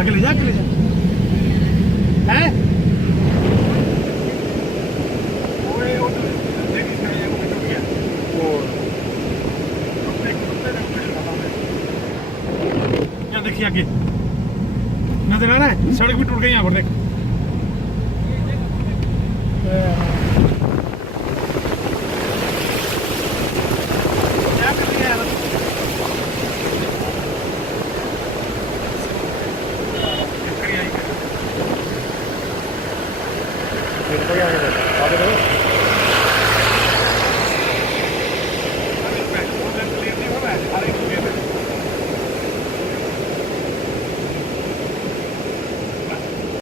आगे ले जा है देखिए आगे नजर आ रहा है सड़क भी टूट गई यहाँ पर देख आगे बढ़ो